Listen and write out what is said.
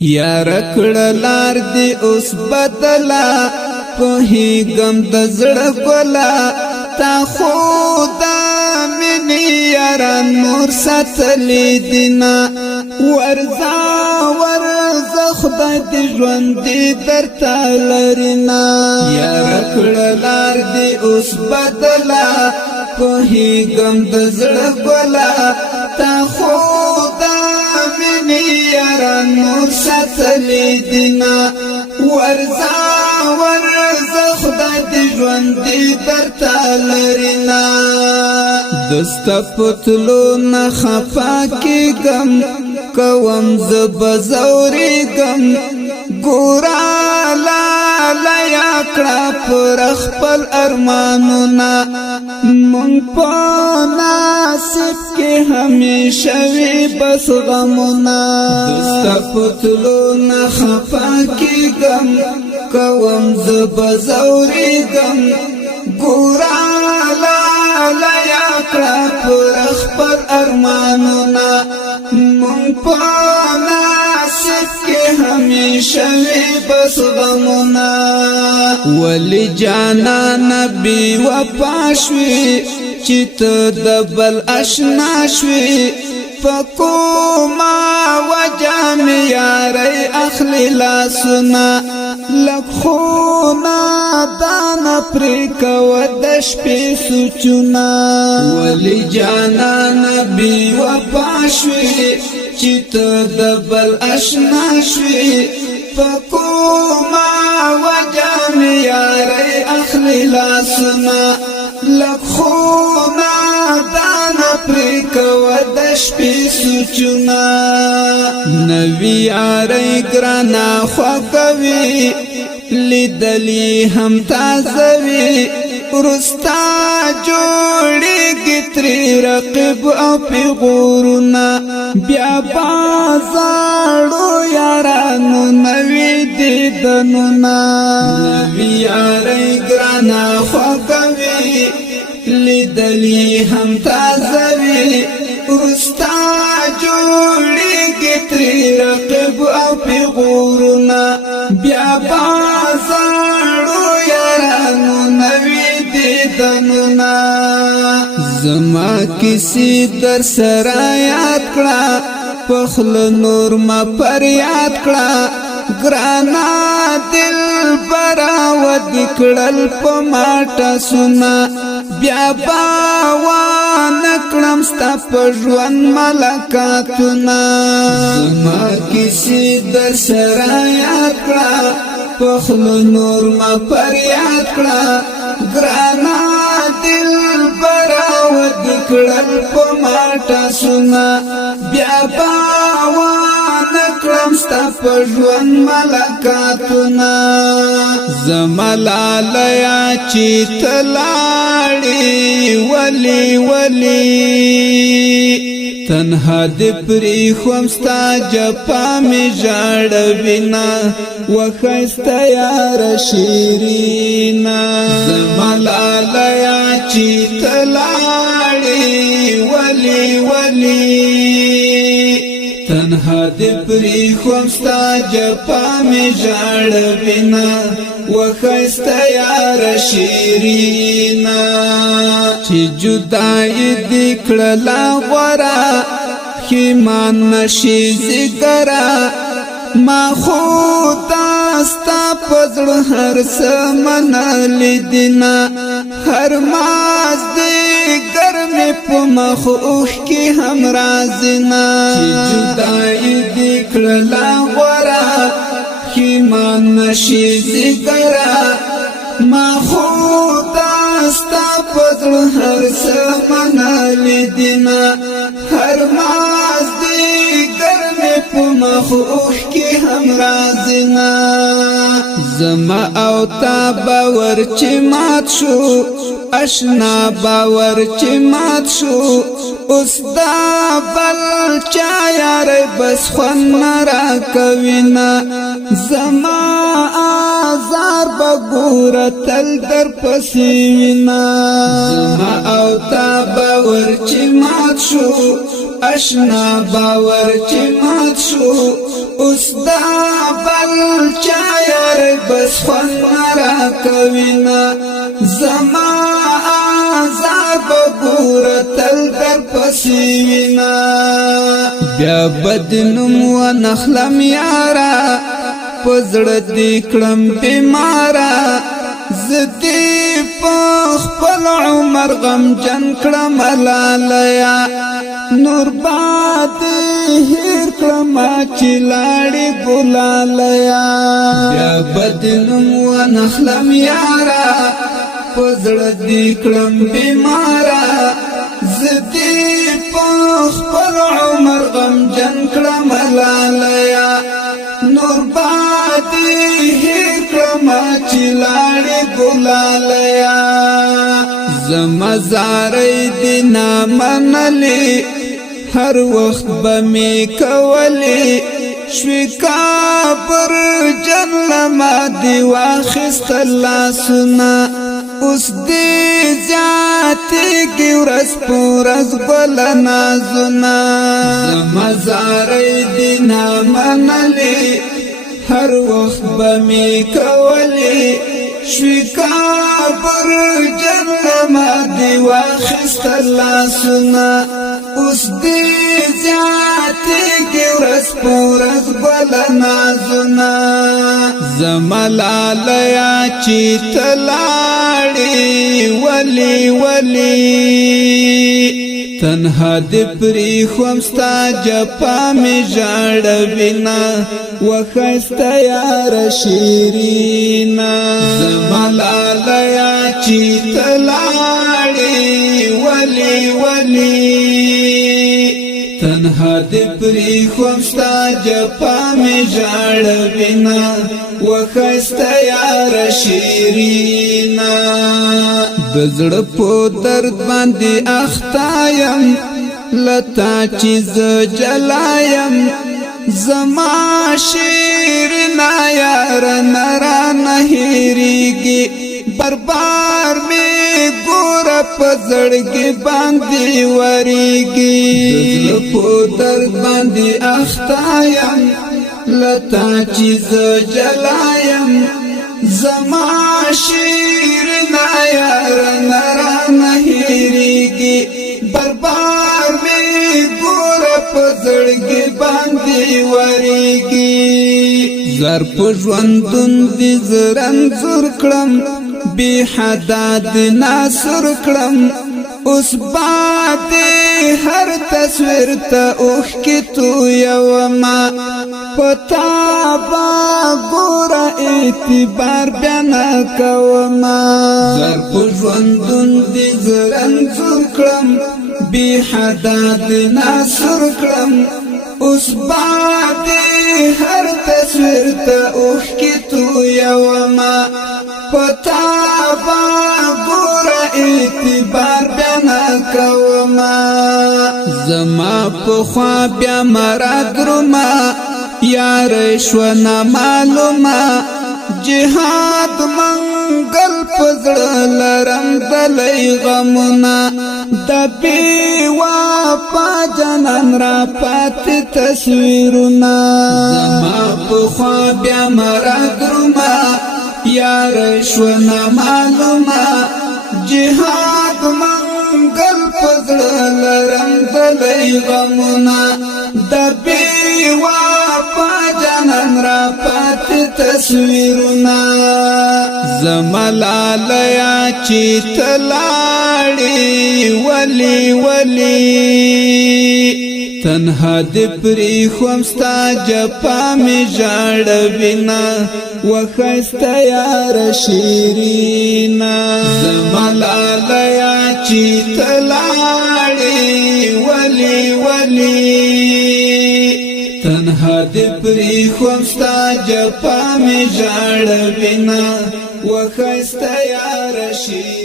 یار کړلار دی اوس بدلا پوهیږم د زړه ګلا تا خدا منی یاران نور ساتلی دینا ورزا خدای دی ژوند دی درته لرینا یار کړلار دی اوس بدلا پوهیږم د زړه ګلا تا خدا یاران نور ساتلی دینا ورزا خدای دی ژوند دی درته لرینا دستا پتلو نه خفا کیږم کوم زب زوریږم ګورا لا یا کړه پر خپل ارمانونه مونږ په نصیب کې همیشه وي بس غمونه دستا پتلو نه خفا کیږم کوم زب زوریږم ګورا لا یا کړه پر خپل ارمانونه مونږ په نصیب کې همیشه وي بس غمونه ولی جانا نبی وفا شوی چې ته د بل آشنا شوی فکوما وجام یاری اخلی لاسنا لکخونا دانا پریکا ودش پی سوچونا ولی جانا نبی وفا شوی چې ته د بل آشنا شوی فکوما وجام یاری اخلی لاسنا لکخونا دانا پریکا ودش پی سوچونا نوی یاری گرانا خوکوی لیدلی هم تازوی رستا جوڑی گتری رقب او پیغورنا بیا بازارو یارانو نوی دیدنونا نوی یاری گرانا خوکوی لیدلی هم تازوی رستا جوڑی گتری رقب او پیغورنا بیا بازارو یارانو نوی دیدنونا زما کسی در سرا یاد کړه پخل نور ما پر یاد کړه گرانا دل برا ود کړل په ماټه سنا بیا باوان کړم ستا په ژوند ملکاتنا زما کسی در سرا یاد کړه پخل نور ما پر یاد کړه گرانا دل برا ود کړل په ماټه سنا بیا باوان کړم ستا په ژوند ملکاتنا زملالیا چې تلاړي ولی تنها د پری خوم ستا جپا می جاړ وینا وخستا یار شیرینا زملالیا چې تلاړي ولی تنها د پری خوم ستا جپا می جاړ وینا وخستا یار شیرینا چې جدای دکړلا غورا خیمان نشي زګرا ما خدا ستا پزړ هر سمن لیدنا هر ماز دې ګرم په مخ اوخ کې هم رازنا جدای دکړلا غورا خیمان نشي زګرا ما خدا ستا پزړ هر سمن لیدنا هر ماز دې ګرم په مخ اوخ کې هم رازنا زما او تا باور چې مات شو اشنا باور چې مات شو اوس دا بل چا یار بس خون را کوینا زما آزار بګور تل در پسې وینا زما او تا باور چې مات شو اشنا باور چې مات شو اوس دا بل چا یار بس خوان را کوینا زما آزاد بګور تل در پسې وینا بیا بدنم و نخلم یارا پزړه دې کړم بیمارا زدی په خپل عمر غم جن کړم لالیا نور باد هیر کړم چې لاړې ګلالیا بیا بدنم و نخلم یارا پزړه دې کړم بیمارا زدی په خپل عمر غم جن کړم لالیا نور باد هیر کړم چې لاړې ګلالیا زما زارې دې نامنلې هر وخت به مې کولې شوي کابر جن لما دې واخیستل لاسونه اوس دې زیاتېږي ورځ په ورځ ګل نازونه زما زارې دې نامنلې هر وخت به مې کولې شوي کابر جن لما دې واخیستل لاسونه اوس دې زیاتېږي ورځ په ورځ ګل نازونه زما لالیا چې ته لاړې ولې ولې تنها دې پرېښوم ستا جفا مې ژړوینه وښایسته یاره شیرینه زما لالیا چې ته لاړې ولې ولې تنها دې پرېښوم ستا جفا مې ژړوینه وښایسته یاره شیرینه د زړه په درد باندې اخته یم لتا چې زه جلا یم زما شیرینه یاره نه رانه هېرېږي بربار مې ګوره په زړګي باندې ورېږي د زړه په درد باندې اخته یم لتا چې زه جلا یم زما شیرینه یاره نه رانه هېرېږي بربار مې ګوره په زړګي باندې ورېږي زر په ژوندون دې زه رنځور کړم بې حده دې ناصر کړم اوس باد هر تصویر ته اوښکې تویومه پتا با ګوره اعتبار بیا نه کومه زر په ژوندون دې زه رنځور کړم بې حده دې ناصر کړم اوس باد هر تصویر ته اوښکې تویومه پتا با ګوره اعتبار بیا نه کومه زما پخوا بیا مرادرومه یاره شوه نامعلومه جهاد منګل په زړه لرم دلی غمونه د بېوفا جانان را پاتې تصویرونه زما پخوا بیا مرادرومه یاره شوه نامعلومه جهاد منګل په زړه لرم دلی غمونه د بېوفا جانان را پاتې تصویرونه زما لالیا چې ته لاړې ولې ولې تنها دې پرېښوم ستا جفا مې ژړوینه وښایسته یاره شیرینه زما لالیا چې ته لاړې ولې ولې تنها دې پرېښوم ستا جفا مې ژړوینه وښایسته یاره شیرینه